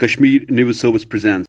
Kashmir News Service presents.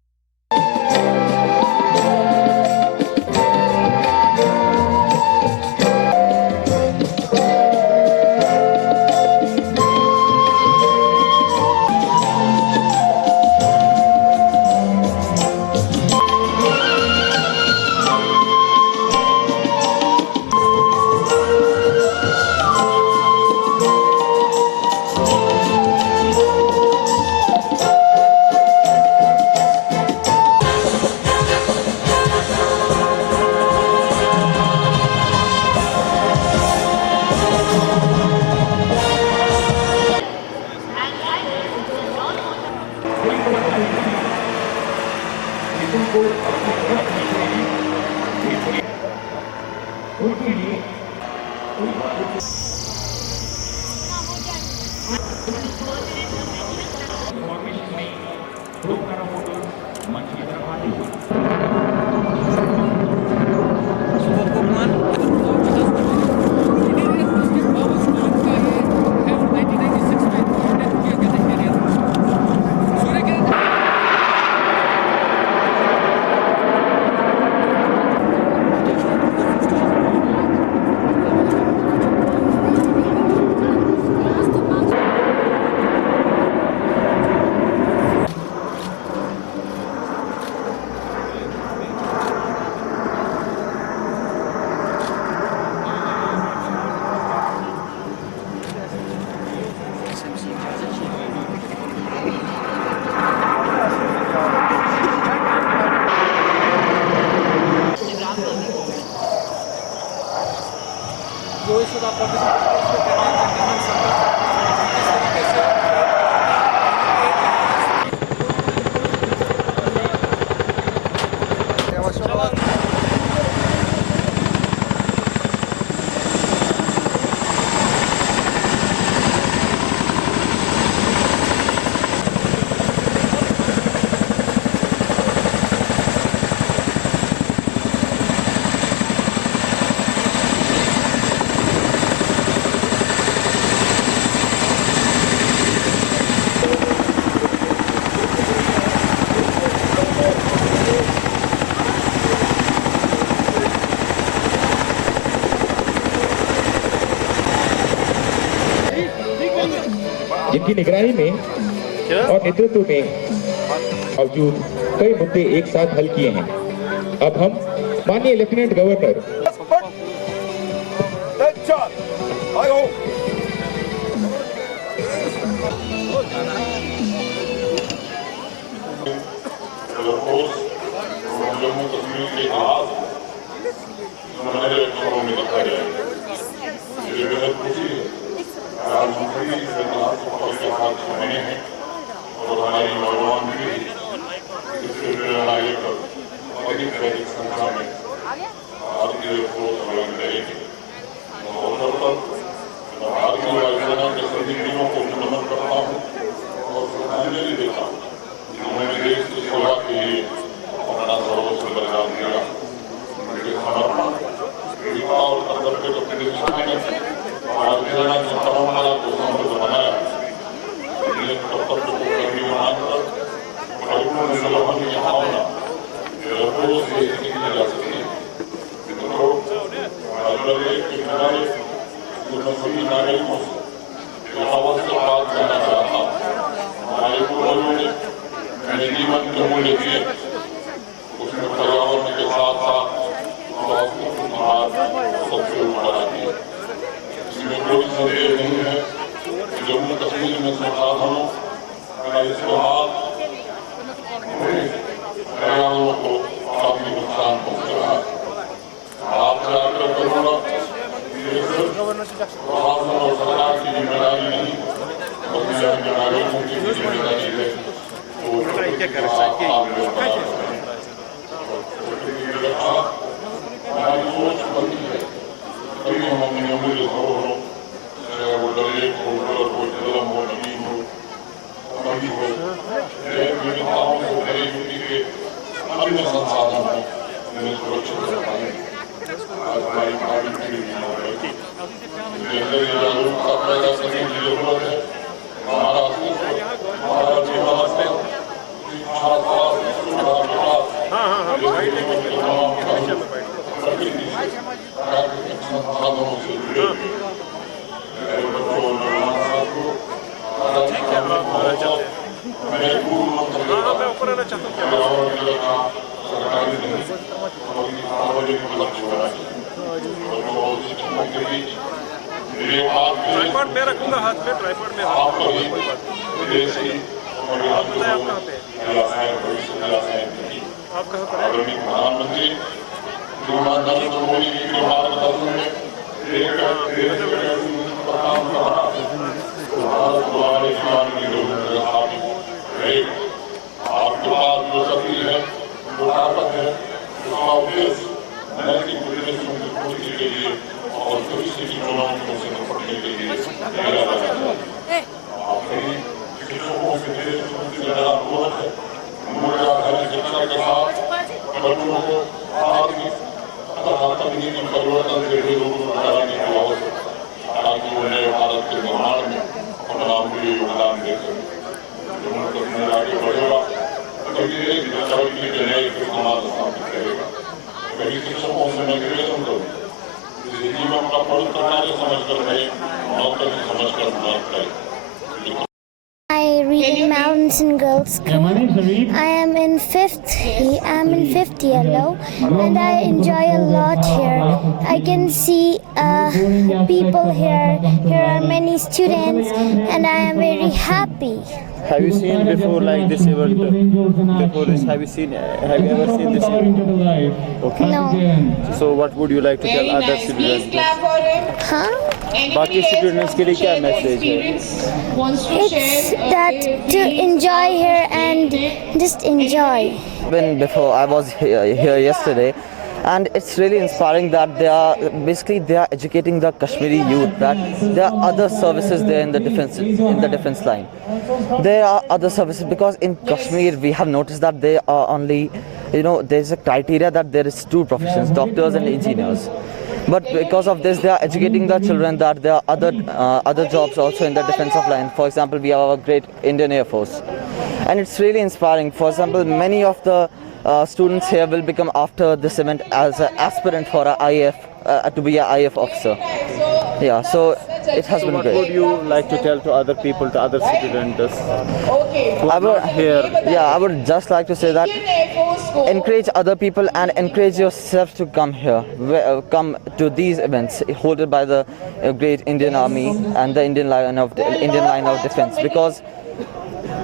जिनकी निगरानी में और नेतृत्व में मौजूद कई मुद्दे एक साथ हल किए हैं। अब हम माननीय लेफ्टिनेंट गवर्नर जम्मू कश्मीर के इतिहास हमारे अखबारों में लिखा जाएगा। मुझे बेहद खुशी है प्रधानमंत्री इस इतिहास को पकड़ के साथ सुने हैं और हमारी नौजवान पीढ़ी इससे प्रेरणा लेकर अधिक से अधिक संख्या में भारतीय फौज में रहेगी। अवसर पर भारतीय वायुसेना के सभी वीरों को नमन करता हूँ और श्रद्धांजलि देता हूँ जिन्होंने देश की सेवा के लिए अपना सर्वस्व बलिदान दिया। उनके समर्पण वीरता और कर्तव्य को प्रतिष्ठाने वायुसेना की परंपरा को समृद्ध बनाया। अपने कर्तव्य को कर्मी मानकर परिपूर्ण निर्वहन की भावना निरंतर से की जा सकती है। मित्रों, एक के किनारे मैं सभी नागरिकों से अवश्य बात करना चाहता हूँ। हमारे पूर्वजों ने मैंने जीवन के मूल्य दिए, उसमें पर्यावरण के साथ साथ स्वास्थ्य को सबसे ऊपर आती है। इसमें कोई संदेह नहीं है कि जम्मू कश्मीर में संसाधनों का इस्तेमाल पर्यावरण को काफी नुकसान पहुंच रहा है। आपसे आग्रह करूंगा प्रशासन और सरकार की जिम्मेदारी नहीं बल्कि नागरिकों की जिम्मेदारी है। हमारी सोच बनती है कभी हम अपने अमूल्य धरोहरों चाहे वो दलित हो, गलत हो, जलम हो, नवीन हो, कभी हो, विविधताओं को भरी हुई के अन्य संसाधन हो उन्हें सुरक्षित कर पाए। आज हमारी भावी पीढ़ी जागरूकता पैदा करने की जरूरत है। हमारा अस्तित्व, हमारा जीवन स्तर मैंने पूर्व सरकारी नहीं सार्वजनिक लक्ष्य मेरे ट्राइपॉड में रखूंगा हाथ में, ट्राइपॉड में आप विदेशी और आप कहाँ पे? आप कहाँ पर हैं? आदरणीय प्रधानमंत्री श्रीमान नरेंद्र मोदी जी के मार्गदर्शन में भारत द्वारा आपके पास जो शक्ति है, जो ताकत है, उसका उद्देश्य नैतिक उद्देश्यों की पूर्ति के लिए और भविष्य की चुनौतियों से निपटने के लिए किया जा रहा है। आप सभी शिक्षकों से देश की अनुरोध है, मूल्याधारित शिक्षा के साथ बच्चों को आत्मिक तथा तकनीकी परिवर्तन से भी रूबरू कराने की आवश्यकता है, ताकि वो नए भारत के निर्माण में अपना अमूल्य योगदान दे सके। आगे बढ़ेगा तभी एक तरक्की के नए समाज स्थापित करेगा। कई शिक्षकों से मैं निवेदन करूँ, जीवन का पवित्र कार्य समझकर नहीं, नौकरी समझकर बात करें। I read in Mountain Girls School. I am in fifth year now, and I enjoy a lot here. I can see people here. Here are many students, and I am very happy. Have you seen before like this event? Before this, have you ever seen this event? Okay. No. So what would you like to tell other students? Huh? बाकी students के लिए क्या message है? It's that to enjoy here and just enjoy. When before I was here yesterday, and it's really inspiring that they are educating the Kashmiri youth that there are other services there in the defense line. There are other services because in Kashmir we have noticed that they are only, there's a criteria that there is two professions, doctors and engineers. But because of this, they are educating the children that there are other jobs also in the defense of line. For example, we have a great Indian Air Force, and it's really inspiring. For example, many of the students here will become after this event as an aspirant for a IAF to be an IAF officer. Yeah, so it has been What great. would you like to tell to other people, to other students? I would, Here. I would just like to say that encourage other people and encourage yourself to come here, come to these events held by the great Indian Army and the Indian line of defense, because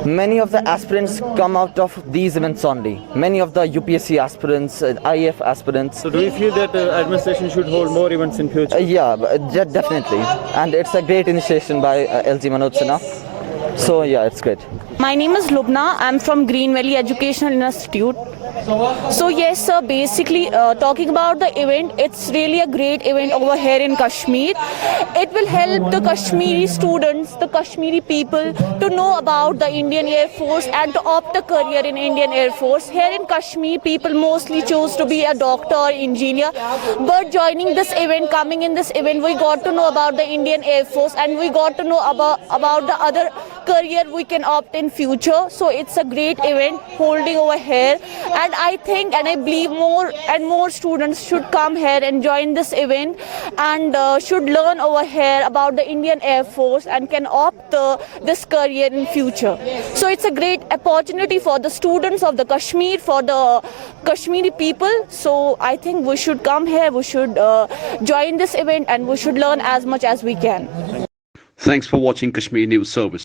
many of the aspirants come out of these events only. Many of the UPSC aspirants, IAF aspirants. So do you feel that administration should hold more events in future? Definitely. And it's a great initiation by LG Manoj Sinha. So yeah, it's great. My name is Lubna. I'm from Green Valley Educational Institute. So yes sir, basically talking about the event, it's really a great event over here in Kashmir. It will help the Kashmiri students, the Kashmiri people to know about the Indian Air Force and to opt a career in Indian Air Force. Here in Kashmir, people mostly choose to be a doctor or engineer, but joining this event, coming in this event, we got to know about the Indian Air Force and we got to know about the other career we can opt in future. So it's a great event holding over here, and I think and I believe more and more students should come here and join this event and should learn over here about the Indian Air Force and can opt this career in future. So it's a great opportunity for the students of the Kashmir, for the Kashmiri people. So I think we should come here, we should join this event, and we should learn as much as we can. Thanks for watching Kashmir News Service.